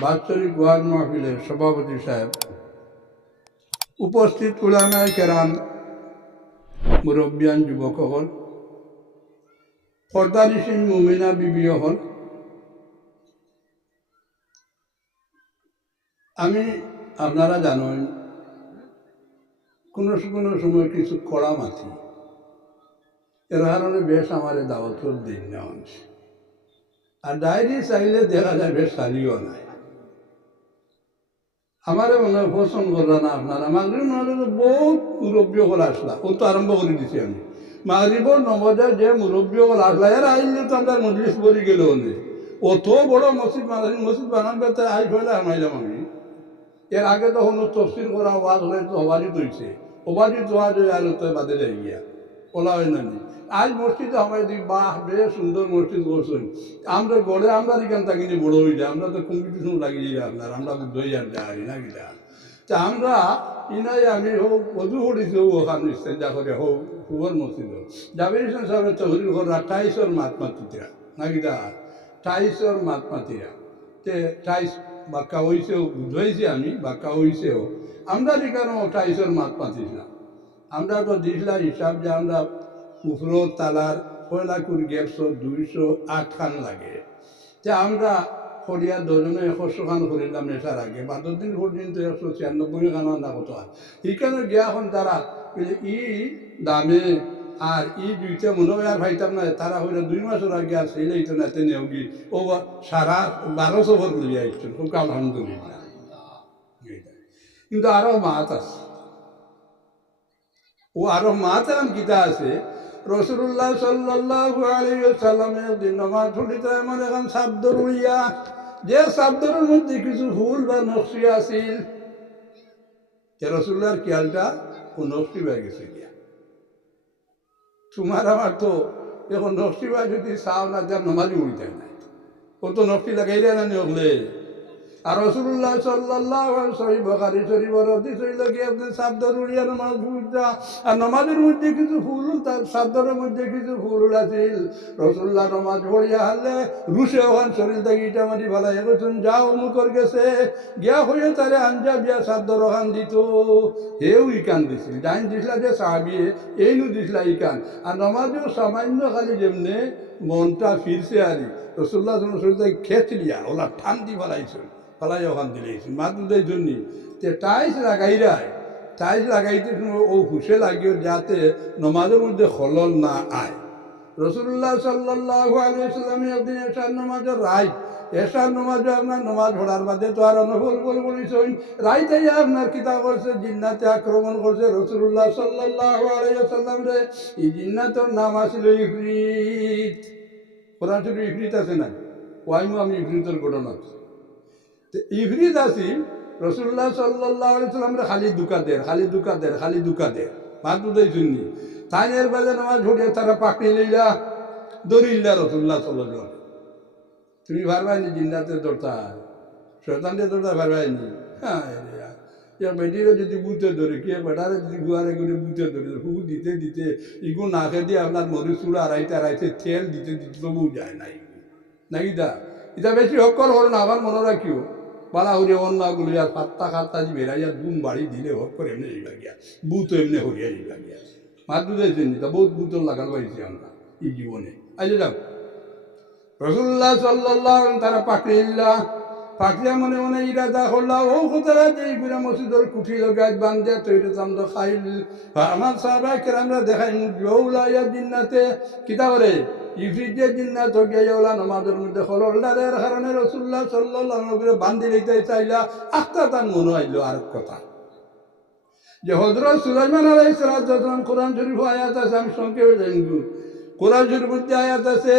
বাৎসরিক সভাপতি সাহেব উপস্থিত উলামায় কেরাম মুরব্বিয়ান যুবকসকল পর্দানিসীন মুমিনা বিবিসকল আমি আপনারা জানেন, কোনো কোনো সময় কিছু কড়া মাথি এর কারণে বেশ আমার দাওয়াতর দিন হচ্ছে আর ডায়েরি চাইলে দেখা যায় বেশ সারিও নাই আমারে মনে হয় পছন্দ করলা না আপনারা। মাগরিব নহলে তো বহুত মুরব্বী হল আসলা। ও তো আরম্ভ করে দিছি আমি। মাগরিবর নবজার যে মুরব্বী হল আসলা, এর আইলে তো আমরা মজলিস বলি গেল অত বড় মসজিদ বানাই মসজিদ বানাবে তো আই ফেলে আমাইলাম আমি। এর আগে তো কোনো তফসিল করা ওয়াজ হলে তো অবাধিত হয়েছে অবাধিত হওয়া যে আলো তো বাদে যাই গিয়া। ওলা হয় না আজ মসজিদ আমার দিক বাহ বেশ সুন্দর মসজিদ করছেন আমরা গড়ে আমরা এখান থেকে নিয়ে বড় হয়ে যায় আমরা তো কম্পিটিশন লাগিয়ে যায় আপনার, আমরা দই আর যাই, না কিনা তা আমরা ইনাই আমি হোক অজু করেছি হোক ওখান যা করে হোক খুবর মসজিদ। জাবির হোসেন সাহেবের তহরির ঘর আঠাইশর মাত মাতিরা না কিনা টাইশর মাত মাতিরা তে টাইস বাক্কা হইছেও বুঝাইছি আমি, বাক্কা হইছেও আমরা এখানেও টাইশর মাত মাতিছিলাম আমরা তো দিছিলাম হিসাব যে আমরা উপরো তালার, পয়লা কুড়ি গ্যাপশো দুইশো আট খান লাগে। যে আমরা ফরিয়া দুজনে একশো খান করিলাম নেশার আগে দিন পর্যন্ত একশো ছিয়ানব্বই খান আনা কত সেইখানে গিয়া এখন তারা ই দামে আর ই দুইটা মনে হয় আর ভাইতাম না, তারা হইলে দুই মাসের আগে আর সেই লাইতো না তেনে গি ও সারা বারোশো ভর লিয়ে আসছেন খুব আলহামদুলিল্লাহ। কিন্তু আরও মাত আছে। ও আরও মাতারাম গীতা আছে রসুল্লাহ সাল্লাল্লাহু আলাইহি সাল্লামের দিন নামাজ পড়িতে এমন এখন শব্দ রুইয়া, যে শব্দের মধ্যে কিছু ভুল বা নকশি যে রসুল্লাহর খেয়ালটা ও নকশি হয়ে গেছে গিয়া। তোমার আমার তো এখন নকশি বা যদি চাও না যা উড়ি যায় না ও তো নকশি লাগাই দেয় না নিয়মলে আর রসুল্লাহ সাল্লাহ সহি বখারি শরীফর অতি শৈল কি, আপনি সাদ্দর উড়িয়া নামাজ পড়তা। আর নামাজের মধ্যে কিছু ফুল, তার সাদ্দরের মধ্যে কিছু ফুল আছিল রসুল্লাহ নামাজ পড়িয়া হারলে রুশে ওখান শরীর থেকে ইটা মাটি ভালাই এখন যাও মুখর গেছে। গিয়া হয়ে তারে আঞ্জা বিয়া সাদ্দর ওখান দিত। হেও ইকান দিছিল ডাইন দিছিলা যে সাহাবিয়ে এই নু দিছিলা ইকান। আর নামাজেও সামান্য খালি যেমনে মনটা ফিরছে আরি রসুল্লাহ শরীর থেকে খেচ লিয়া, ওলা ঠান্দি ফেলাইছিল ফলাই ওখান দিলেছি মাদুদের জন্য। তে টাইস লাগাইরাই টাইস লাগাইতে ও হুসে লাগিও যাতে নমাজের মধ্যে খলল না আয়। রসুল্লাহ সাল্লাহ আলিয়াল্লামী একদিন এসার নমাজের রায়। এসার নমাজে আপনার নমাজ পড়ার বাদে তো আর অনফল বল বলিছেন রাইতে আপনার কিতা করছে জিন্নাতে আক্রমণ করছে রসুল্লাহ সাল্লাহ আলিয়াল্লাম রে। এই জিন্নাতর নাম আসিল ইফরিত। কোরআন শরীফ ইফরিত আছে না? ওয়াইমু আমি ইফরিতর ঘটনা ইফরিত আছি রসুল্লাহ সাল্লাহ সাল্লামরে খালি দুকা দের খালি দুকা দের খালি দুকা দের ভাত উদয় শুননি তাই এর বাজে নামাজ ঝরিয়ে তারা পাকড়ি লইলা দরিল্লা রসুল্লাহ সাল্লাহ তুমি ভারবাইনি জিন্দাতে দৌড়তা শতান্তে দৌড়তা ভারবাইনি হ্যাঁ বেটিরে যদি বুঝতে ধরে, কে বেটারে যদি গুয়ারে করে বুঝতে ধরে, হু দিতে দিতে ইগু নাকে দিয়ে আপনার মরি চুড়া আড়াইতে আড়াইতে তেল দিতে দিতে তবু যায় নাই। নাকি দা? এটা বেশি হকর হল না আবার মনে রাখিও। পালা হরিয়া অন্যগুলো আর পাত্তা খাত্তা যে বেড়াইয়া দুম বাড়ি দিলে হক করে এমনি এই লাগিয়া বুত এমনি হরিয়া এই লাগিয়া মাত দুধের জন্য তা বহুত বুতর লাগাল পাইছি আমরা এই জীবনে। আচ্ছা যাও। রসুল্লাহ সাল্লাহ তারা পাকড়িল্লা পাকড়িয়া মনে মনে ইরাদা করলা, ও কোথায় যে এইগুলা মসজিদের কুঠি লগাই বান্ধে, তৈরি চান্দ খাইল। আমার সাহাবাই কেরামরা দেখাই জৌলাইয়া জিন্নাতে কিতা করে ইফরিজে জিন্নাত গিয়ে ওলা নমাজের মধ্যে খরলদারের কারণে রসুল্লাহ সাল্লাহ বান্ধি লইতে চাইলা আখতা তার মনে আর কথা। যে হজরত সুলাইমান আলাই সালাম কোরআন শরীফ আয়াত আছে, আমি সংক্ষেপে জানি কোরআন শরীফ আয়াত আছে,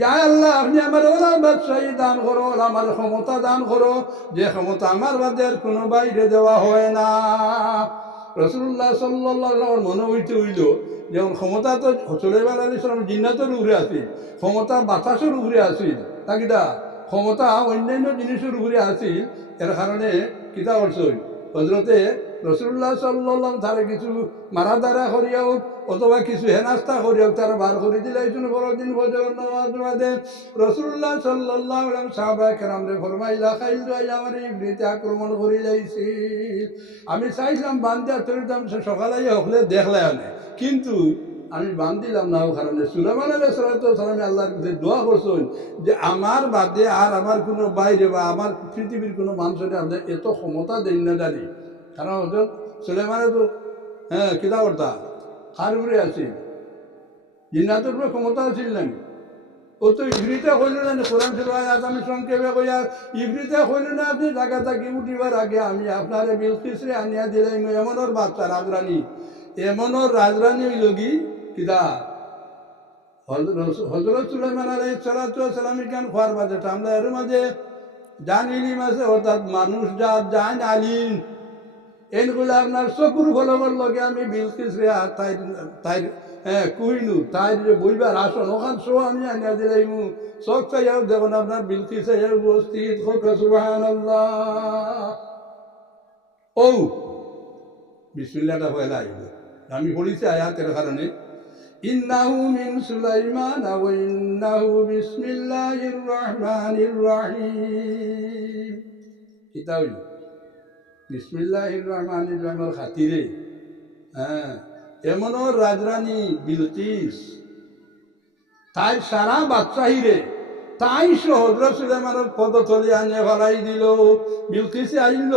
যা আল্লাহ, আপনি আমার ওলা ব্যবসায়ী দান করো ওলা আমার ক্ষমতা দান করো। যে ক্ষমতা আমার বাদে আর কোনো বাইরে দেওয়া হয় না। রসুল্লাহ সাল্লাহ মনে হইতে হইল, যেমন ক্ষমতা তো সুলাইমান আলী সালাম জিন্নাতের উপরে আছিল ক্ষমতা বাতাসের উপরে আছিল তাকিটা ক্ষমতা অন্যান্য জিনিসের উপরে আছিল এর কারণে কিতা করছই হজরতে রসুল্লাহ সাল্লাম তারা কিছু মারা দারা করিয়া হোক অথবা কিছু হেনাস্তা করিয়া হোক, তারা বার করে দিলে এই জন্য বড়দিন বাদে। রসুল্লাহ সাল্লাহ সাহাবা কেরামরে ফরমাইলা খাইল আমার ইবরিতে আক্রমণ করি লাইছি আমি চাইছিলাম, বান্দিয়া তরিতাম সে সকালে হলে দেখলে কিন্তু আমি বান দিলাম না ও কারণে। সুলেমান আলাই সালামে আল্লাহর কাছে দোয়া করছেন যে, আমার বাদে আর আমার কোনো বাইরে বা আমার পৃথিবীর কোনো মানুষের আপনি এত ক্ষমতা দেন না জানি। কারণ হজরত সুলেমানে তো হ্যাঁ কিতা করতা খার উপরে আছে। জিন্নাতের উপরে ক্ষমতা আছিল নাকি ও তো ইফরিতে হইল না কোরআন ছিল আমি সংক্ষেপে কই আর হইল না আপনি জায়গা থাকি উঠিবার আগে আমি আপনার বিলকিসরে আনিয়া দিলাম এমন ওর বাচ্চা রাজরানী। এমন ওর রাজরানী হইল কি? কিদা হজরত সুলাইমান আলাই সালাম কেন খোয়ার মাঝে আমরা এর মাঝে জান ইলিম আছে অর্থাৎ মানুষ যা জান, আলিম এনগুলো আপনার চকুর ফলকের লগে আমি বিলকিস আর তাই তাই হ্যাঁ কুইনু তাই বইবার আসন ওখান শো আমি আনিয়া দিলাম চোখ চাইয়াও দেখুন আপনার বিলকিস উপস্থিত। ও বিসমিল্লাটা পয়লা আইব আমি পড়িছি আয়াতের কারণে ইন্নাহু মিন সুলাইমান ওয়া ইন্নাহু বিসমিল্লাহির রহমানির রহিম কিতা বিসমিল্লাহির রহমানির রহিমের খাতিরে। হ্যাঁ এমনও রাজরানী বিলকিস। তাই সারা বাদশাহীরে, তাই সহদ্র সুলেমানের পদতলি আনিয়ে ফেলাই দিল। বিলকিসে আইল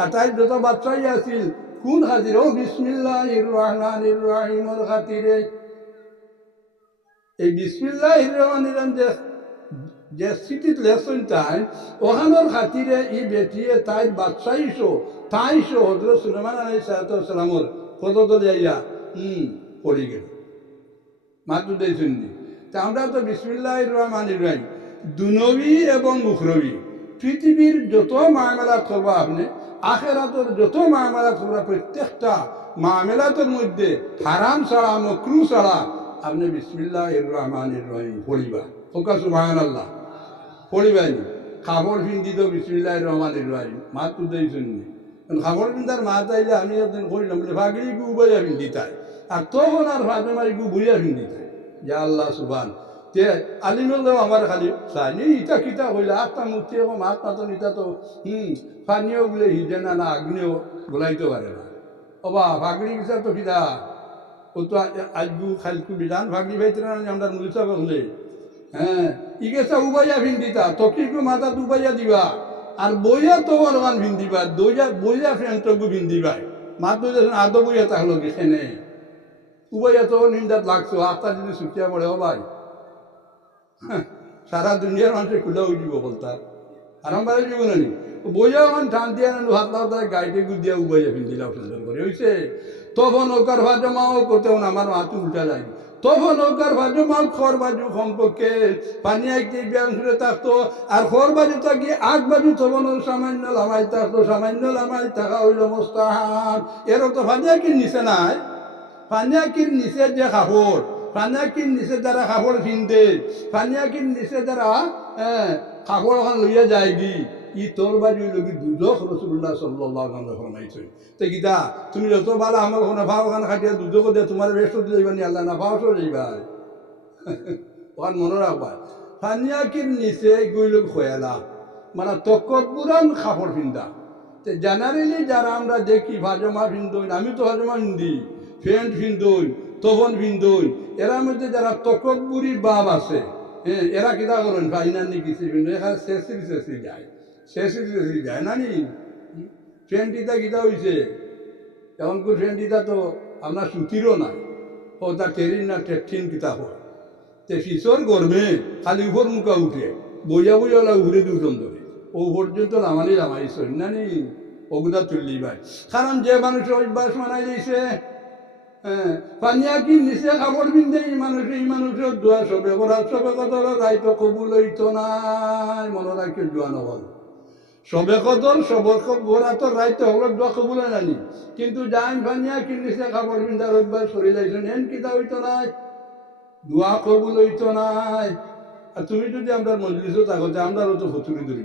আর তাই যত বাচ্চাই আছিল কোন খাতিরে ও বিসমিল্লাহ রহমানির রহিমর খাতিরে। এই বিসমিল্লাহ রহমানির যে যে স্থিতিত লেসন তাই ওখানোর খাতিরে ই বেটিয়ে তাই বাদশাহীশো তাই শো হজরত সুলেমান পদতলি আইয়া হুম পড়ে গেল। মাত্র দেই শুননি তা আমরা তো বিসমিল্লাহ রহমান রহিম। দুনবী এবং মুখরবি পৃথিবীর যত মামেলা করব আপনি, আখেরাতের যত মামেলা করব প্রত্যেকটা মামেলাতের মধ্যে হারাম ছাড়া, মকরু ছাড়া আপনি বিসমিল্লাহ রহমান রহিম পড়িবা। ফোকা সুবাহ আল্লাহ পড়িবানি খাবার ফিন্দি তো বিসমিল্লাহ রহমান রহিম মাত্র দেই শুননি খাবার ফিন্দার মা চাইলে আমি একদিন করিলাম বলে। ভাগড়ি গু বইয়া ফিন্দি তাই। আর তখন আর ফাঁদে মারি গু বইয়া ফিন্দি তাই। ইয়া আল্লাহ সুবান তে আলিমেও আমার খালি চাইনি ইটা কিতা কইলে আটটা মূর্তি এখন মাত মাতন ইটা তো হুম পানীয় বলে হিজে না না আগ্নেয় গোলাইতে পারে না। অবা ফাগড়ি বিচার তো কিতা ও তো আজগু খালকু বিধান। ফাগড়ি ভাইতে না আমরা মুলিসা বললে হ্যাঁ ইগেসা উবাইয়া ভিন্দিতা তকিকু মাথা দুবাইয়া দিবা। আর বইয়া তো অনুমান ভিন্দিবা, দইয়া বইয়া ফ্রেন্টকু ভিন্দিবা মাত দইয়া আদো বইয়া তাহলো কি সেনে উবাইয়া তো নিন্দাত লাগছো, আত্মা যদি ছুটিয়া পড়ে ভাই। সারা দুনিয়ার মানুষের খুলে উঠিব বলতার আরামবারে যাব না নি বইয়া এখন টান দিয়া নানু হাত লাভ তার গাইতে গুদিয়া উবাইয়া পিন্দিলাম সুন্দর করে হয়েছে তখন ওকার ভাজা মাও করতে আমার মাথু উল্টা যায় তখন নৌকার বাজু, মাল খর বাজু সম্পর্কে পানি একটি ব্যায়াম শুনে থাকতো, আর খর বাজু থাকি আগ বাজু তখন সামান্য লামাই থাকতো, সামান্য লামাই থাকা হইল মোস্তাহান। এরও তো ফানিয়াকির নিচে নাই। ফানিয়াকির নিচে যে কাপড় ফানিয়াকির নিচে যারা কাপড় কিনতে ফানিয়াকির নিচে যারা কাপড় ওখান লইয়া যায় কি ই তোর বাজু লগি দুধক রসুল্লাহ সাল্লাহ ফরমাইছে। তো গীতা তুমি যত ভালো আমার ওখানে ভাও, ওখানে খাটিয়া দুধক দিয়ে তোমার বেশ যাইবা নি, আল্লাহ না ভাও যাইবা। ওখান মনে রাখবা। ফানিয়াকির নিচে গইল খোয়ালা। মানে তকবুরান কাপড় পিন্দা তো জেনারেলি যারা আমরা দেখি, ভাজমা ভিন্দইন আমি তো ভাজমা হিন্দি ফ্যান্ট ভিন্দইন তখন ভিন্দইন এরা মধ্যে যারা তকবুরি বাপ আছে হ্যাঁ এরা কিতা করেন? ফাইনান্নি কিছু ভিন্ন এখানে শেষি শেষি যায়। শেষি যায় না নি? ফ্যান্টিটা কিতা হয়েছে এমনকি ফ্যান্টিটা তো আপনার সুতিরও নাই। ও তার টেরিন না টেট্রিন কিতা হয় তে শিশর গরমে, খালি উপর মুখা উঠে, বইয়া বইয়া উড়ে দিউতন ধরে। ও পর্যন্ত নামানি নামাইছ না নি? ওগুলা তুললি ভাই। কারণ যে মানুষ অভ্যাস মানাই দিয়েছে হ্যাঁ পানিয়া কি নিচে নাই, মনে রাখি দোয়া নবল সবে কদর সবর গোড়া তো রাইতে হলো কবুল হয় নানি কিন্তু যাই পানিয়া কি নিচে কাপড় পিন্ধার অভ্যাস করে যাইছেন এন কিতা হইতো নাই? দোয়া কবুল হইতো নাই। আর তুমি যদি আমরা মজলিসও থাকো, যে আমরা তো ফতুরি ধরি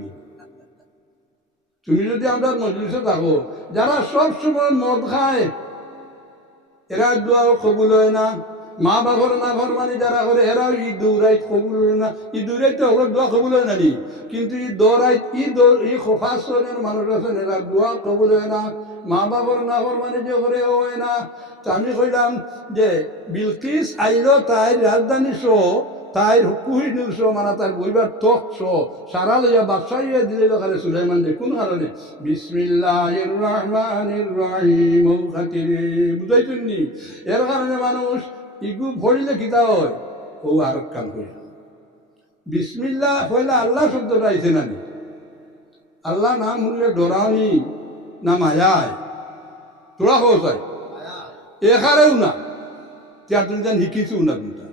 তুমি যদি আমরা মজলিসে থাকো, যারা সব সময় মদ খায়, এরা দোয়াও কবুল হয় না। মা বাবার না ঘর মানে যারা করে এরাও ই দৌড়াই কবুল না। ই দৌড়াই তো ওগুলো দোয়া কবুল হয় না কিন্তু ই দৌড়াই ই দৌড় ই খোফাস শ্রেণির মানুষ আছেন এরা দোয়া কবুল হয় না। মা বাবার না ঘর মানে যে করে হয় না। তা আমি কইলাম যে, বিলকিস আইলো তাই রাজধানী শো তাই কুহিনুর শো মানে তার বইবার তক শো। সারা লইয়া বাদশাহ ইয়ে দিলে লোকালে সুলাইমান যে কোন কারণে? বিসমিল্লাহির রহমানির রহিম খাতিরে বুঝাইছেন নি এর কারণে মানুষ ইগু ভরিলে কিতা হয়? ও আর কাম করি বিসমিল্লাহ হইলে আল্লাহ শব্দটা আইছে না? আল্লাহ নাম হলে ডরানি, না মায়ায়? তোরা হোসাই এখারেও না। ત્યાં তুমি যেন শিকিছো না কিন্তু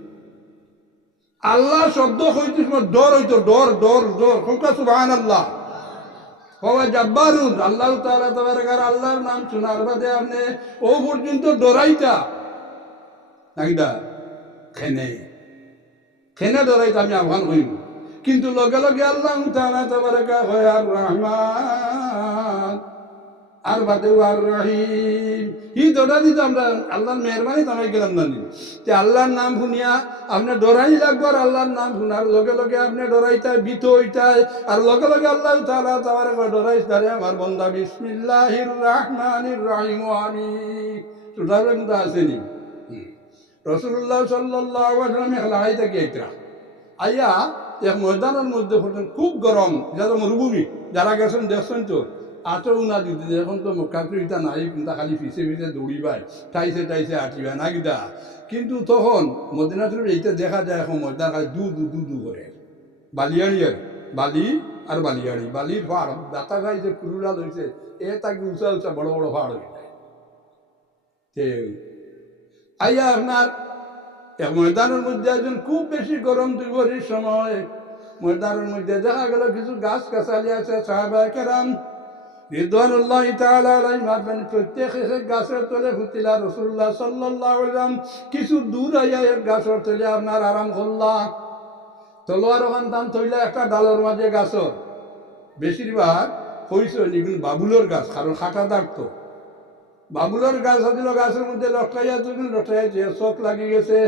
আল্লাহ শব্দ হইতে ডর হইতো ডর ডর ডর কোনটা সুবাহান আল্লাহ হওয়া জাব্বারুন আল্লাহ তাআলা তাবারাকার আল্লাহর নাম শোনার বাদে আপনি ও পর্যন্ত ডরাইতা। নাকিদা খেনে। খেনে ডরাইতা আমি আহ্বান করিব। কিন্তু লগে লগে আল্লাহ তাআলা তাবারাকা হয় আর রহমান, আর বাদে আর রহিম। ই দৌড়া দিত আমরা, আল্লাহর মেহরবানি তামাই গেলাম না যে আল্লাহর নাম শুনিয়া আপনি ডরাই লাগবো, আর আল্লাহর নাম শোনার লগে লগে আপনি ডরাইতাই বিত হইতাই আর লগে লগে আল্লাহ তাআলা তাবার ডরাই তারে আমার বন্দা, বিসমিল্লাহির রহমানির রহিম আমি সুতরাং কিন্তু আসেনি। রসুল্লাহ সাল্লাহ আলাইহি খেলাই থাকি একটা? আইয়া এক ময়দানের মধ্যে খুব গরম, যারা মরুভূমি, যারা গেছেন দেখছেন তো আটও না দিতে এখন তো মক্কাকৃতা নাই, কিন্তু খালি পিছে পিছে দৌড়িবাই, টাইসে টাইছে আটিবা না কিতা কিন্তু তখন মদিনাতুর এইটা দেখা যায় এখন, ময়দান খালি দু দু দু দু করে। বালিয়াড়ি আর বালি আর বালিয়াড়ি। বালির পাহাড়, দাতা গাই যে কুরুলা লইছে এ তাকে উঁচা উঁচা বড় বড় পাহাড় হয়ে যায়। আইয়া আপনার ময়দানের মধ্যে একজন খুব বেশি গরম দুপুরের সময়, ময়দানের মধ্যে দেখা গেল কিছু গাছ গাছালি আছে, সাহাবা কেরাম। রিদওয়ানুল্লাহ তাআলা আলাইহিম মারবেন প্রত্যেক এক গাছের তলে কিছু দূর আইয়া এক আপনার আরাম করলা। তলোয়ার ওখান তৈলা একটা ডালের মাঝে গাছর। বেশিরভাগ কইছে নিগুন বাবুলোর গাছ, কারণ খাটা দাগতো বাবুলোর গাছ আছিল গাছের মধ্যে লটকাইয়া তুমি লটকাইয়া যে চোখ লাগি গেছে।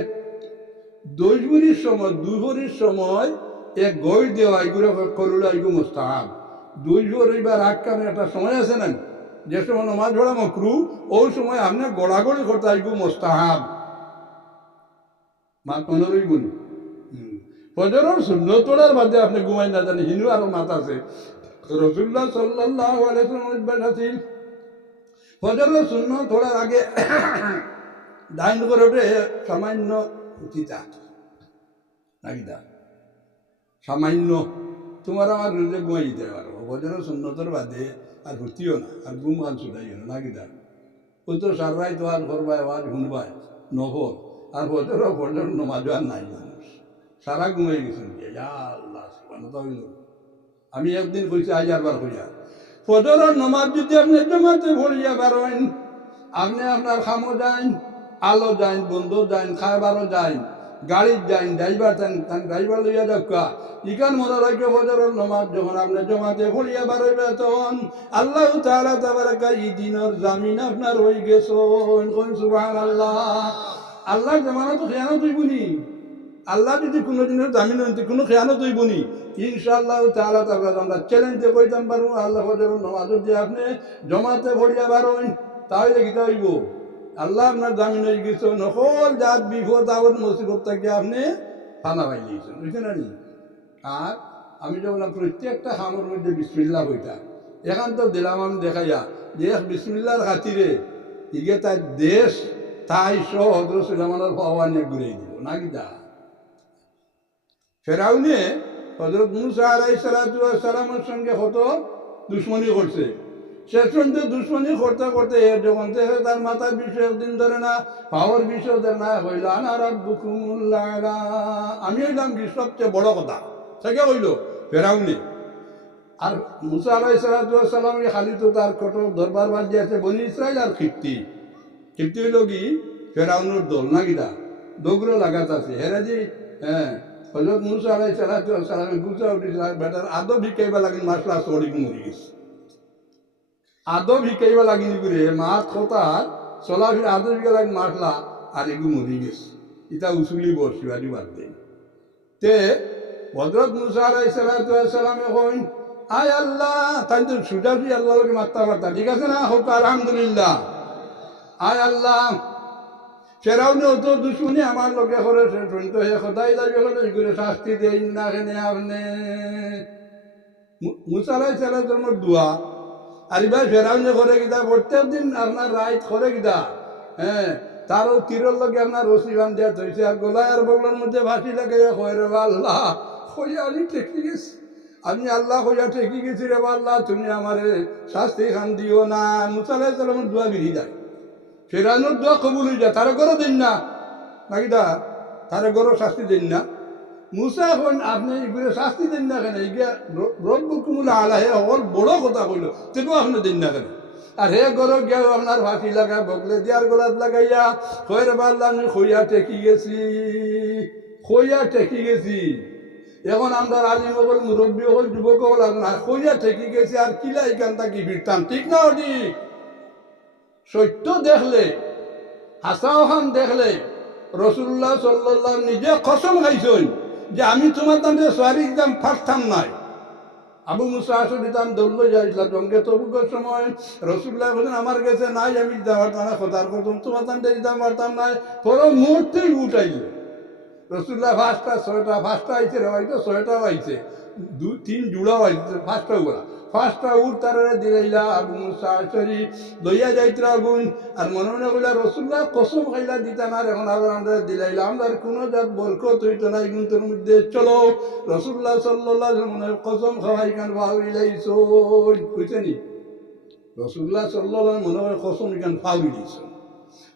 দুই ভরির সময় দুই ভরির সময় এক গই দেওয়া এগুলো করুল এগু মোস্তাহাব দুই ভরি বা রাগ কারণে একটা সময় আছে না? যে সময় নমাজ ভরা মকরু, ওই সময় আপনি গড়াগড়ি করতে এগু মোস্তাহাব মা পনেরোই গুণ ফজরের শূন্য তোলার আপনি ঘুমাই না জানি হিন্দু আরও মাত আছে। রসুল্লাহ সাল্লাহ ফজরের শূন্য তোলার আগে ডাইন করে ওঠে সামান্য চিতা নাকিদা সামান্য, তোমার আমার রোজে ঘুমাই দিতে পারো। ফজরের শূন্যতর বাদে আর হুতিও না, আর ঘুম আল ছুটাইও না নাকিদা ওই তো সারাই তো আর করবাই আওয়াজ শুনবাই নহর আর ফজর ফজর নমাজ আর নাই মানুষ। সারা ঘুমাই গেছেন আল্লাহ আমি একদিন কইছি, আজ আরবার কইয়া। ফজরের নমাজ যদি আপনি জমাতে ভরিয়া পারেন আপনি আপনার খামো যাইন, আলো যাইন, বন্ধু যাইন, খাইবারও যাইন গাড়ির যাইন, ড্রাইভার যাইন তান ড্রাইভার লইয়া দেখা ইকান মনে রাখবে ফজরের নমাজ যখন আপনি জমাতে ভরিয়া পারবে তখন আল্লাহ তাআলা তাবারাকা এই দিনের জামিন আপনার হয়ে গেছে। আল্লাহ জামানা তো খেয়ানত হইবনি আল্লাহ যদি কোনো দিনের জামিন হইতে কোনো খেয়ানত হইবনি ইনশাআল্লাহ তাআলা তারপরে আমরা চ্যালেঞ্জে কইতাম পারব আল্লাহ নামাজ যদি আপনি জমাতে ভরিয়া পারেন তাহলে কিতা হইব আল্লাহ আপনার জামিন হয়ে গেছে, নকল জাত, বিপদ আবদ মুসিবত থেকে আপনি ফানা পাই দিয়েছেন বুঝছেন না নি? আর আমি যখন প্রত্যেকটা খামর মধ্যে বিসমিল্লা হইতাম এখান তো দিলাম আমি দেখাইয়া, যে বিসমিল্লার খাতিরে ইগে তার দেশ, তাই সহ হজরত সুলামানের পাওয়া নিয়ে ঘুরে দিল, নাকি দা ফেরাউনে হজরত মুসা আলাই সালামের সঙ্গে কত দুশ্মনী করছে। শেষ পর্যন্ত দুশ্মনী করতে করতে এর যখন থেকে তার মাথা বিষয় একদিন ধরে না, পাওয়ার বিষয় ধরে না, হইল আনার আমি হইলাম কি সবচেয়ে বড় কথা। সেকে হইল ফেরাউনে। আর মুসা আলাই সালাম খালি তো তার কত দরবার বাজি আছে বনি ইসরায়েল আর খিপ্তি খিপ্তি হইল কি? ফেরাউনের দল না দোগরো লাগাত আছে। হেরা যে হ্যাঁ হজরত মুসা আলাই সালামে গুজা উঠিছিল বেটার আদৌ ভিকাইবা লাগিন মাসলা চড়ি মরি গেছে। আদব শিকাইবা লাগিনি করে মাত খতার চলা ফিরে আদব শিকা লাগি মাতলা আর এগু মরি গেছে। ইটা উচুলি বসি বাড়ি বাদ দেয় তে হজরত মুসা আলাইসালামে কইন, আয় আল্লাহ, তাই তো সুজাফি আল্লাহকে মাত্রা পারতা ঠিক আছে না? হোক, আলহামদুলিল্লাহ। আয় আল্লাহ ফেরাউনে অত দুশ্মনী আমার লোকে করে শুনতো দাবি করে শাস্তি দেই না কেনে আপনি। মুসালাই চালাই তোমার দোয়া আর এবার ফেরাউনে করে গিতা প্রত্যেক দিন আপনার রাইত করে গিতা হ্যাঁ তারও তীরের লগে আপনার বান্ধিয়া থইছে আর গোলায় আর বগলের মধ্যে ভাসি লাগে কয় রে আল্লাহ কইয়া আমি ঠেকি গেছি। আমি আল্লাহ কইয়া ঠেকি গেছি রে আল্লাহ, তুমি আমারে শাস্তি খান দিও না। মুসালাই চালামের দোয়া বেরিয়ে যায়। ফেরানোর দোয়া কবুল হয়ে যায় তারা করো দিন না। নাকি দা তারা গরো শাস্তি দিন না। মুসা এখন আপনি এগুলো শাস্তি দিন না কেন? এগুলা রব্বু কুমুল আলা বড় কথা কইল তেও আপনি দিন না কেন? আর হে গরো গিয়া আপনার ফাঁসি লাগা বগলে দিয়ার গলাত লাগাইয়া কয়ের বাল্লা আমি খইয়া টেকি গেছি, খইয়া টেকি গেছি। এখন আমরা আলিম হল, মুরব্বী হল, যুবক হল আপনার খইয়া ঠেকি গেছি, আর কিলা এখান থাকি ফিরতাম, ঠিক না ঠিক সত্য দেখলে হাসাও খান দেখলে, রসুল্লাহ সাল্লাহ নিজে কসম খাইছেন যে আমি তোমার তান্তে সোয়ারি দিতাম ফার্স্টাম নাই। আবু মুসা আসল দিতাম যাইছিলাম জঙ্গে তবুকের সময় রসুল্লাহ বলেন, আমার কাছে নাই, আমি দিতে পারতাম খোদার কদম তোমার তান্তে দিতাম পারতাম নাই। পর মুহূর্তেই উঠাইল রসুল্লাহ ফার্স্টটা ছয়টা ফার্স্টটা আইছে, রে ছয়টাও আইছে। দু তিন জুড়াও আইছে ফার্স্টটা ওগুলা ফার্স্টটা উড়তারে দিলাইলা আগুন সরি লইয়া যাইতরা আগুন। আর মনে মনে কইলা, রসুল্লাহ, কসম খাইলা দিতা না এখন আবার আমরা দিলাইলা আমরা কোনো জাত বরকত হইতো না গুণের মধ্যে। চলো, রসুল্লাহ সাল্লাহ মনে কসম খাওয়াই কান ভাবি লাইছো কইছে নি? রসুল্লাহ সাল্লাহ মনে হয় কসম কান ফাউরি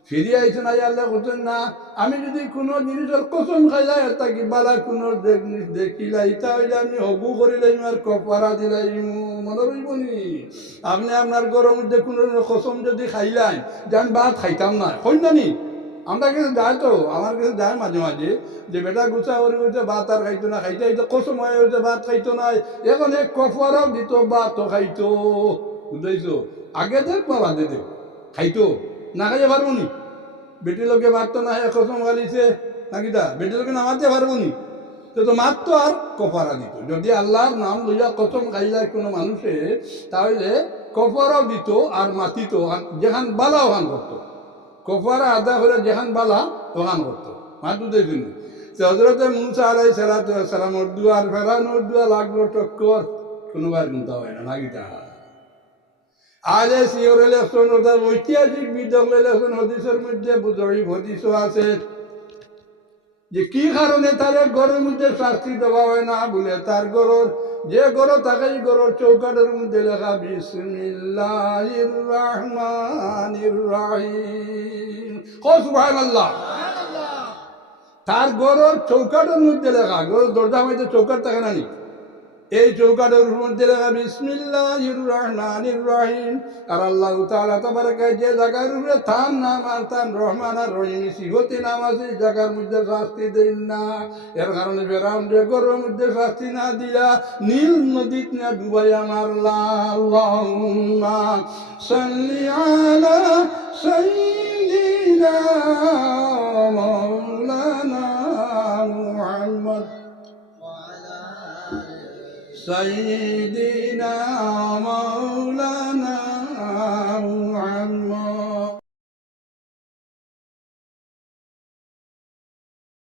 দিয়েছেন ফিরে আইছেন আই আল্লাহ না। আমি যদি কোনো জিনিসের কসম খাইলাই এটা কি বালা কোনো জিনিস দেখিলাই তা হইলে আমি হবু করিলাম আর কপারা দিলাইম মনে রইব নি? আপনি আপনার গরম মধ্যে কোনো কসম যদি খাইলাই যে আমি ভাত খাইতাম না। হই না নি? আমরা কাছে যায় তো, আমার কাছে যায় মাঝে মাঝে। যে বেটা গুছা করে হইতে ভাত আর খাইতো না, খাইতে হইতে কসম হয়ে হইতে ভাত খাইতো না। এখন এক কফারাও দিত, ভাতও খাইতো। বুঝাইছো? আগে দেখ বা বাদে দেখ খাইতো। না খাইতে পারব নি বেটি লোকে মারতো না কসম গালিছে নাকি দা? বেটি লোকে নামাতে পারব নি তো তো মারতো আর কফারা দিত যদি আল্লাহর নাম লইয়া কসম খাইলায় কোনো মানুষে, তাহলে কফারাও দিত আর মাতিত যেখান বালা ওখান করতো। কফারা আদা করে যেখান বালা ওখান করতো। মাতু দেখুন হজরতে মুসা আলাই সালাত সালামর দুয়ার ফেরানোর দুয়া লাগল টক্কর। কোনোবার গুনতা হয় না নাগিটা আজ এই সিওর ইলেকশন অর্থাৎ ঐতিহাসিক বিদক ইলেকশন হদিসের মধ্যে জয়ীফ হদিসও আছে যে কি কারণে তার ঘরের মধ্যে শাস্তি দেওয়া হয় না বলে তার গরর যে গর থাকে এই গরর চৌকাটের মধ্যে লেখা বিসমিল্লাহির রহমানির রহিম। ও সুবহানাল্লাহ। তার গরর চৌকাটের মধ্যে লেখা গরর দরজা মধ্যে চৌকাট থাকে না নি? এই চৌকাটের মধ্যে লেখা বিসমিল্লাহির রহমানির রহিম। আর আল্লাহ তাআলা তাবারাকা যে জায়গার উপরে তার নাম আর তার রহমান আর রহিম সিগতি নাম আছে জায়গার মধ্যে শাস্তি দেন না। এর কারণে ফেরাউন যে মধ্যে শাস্তি না দিয়া নীল নদীত না ডুবাইয়া মারলা। আল্লাহুম্মা সাল্লি আলা সাইয়্যিদিনা মাওলানা মুহাম্মদ। سيدنا مولانا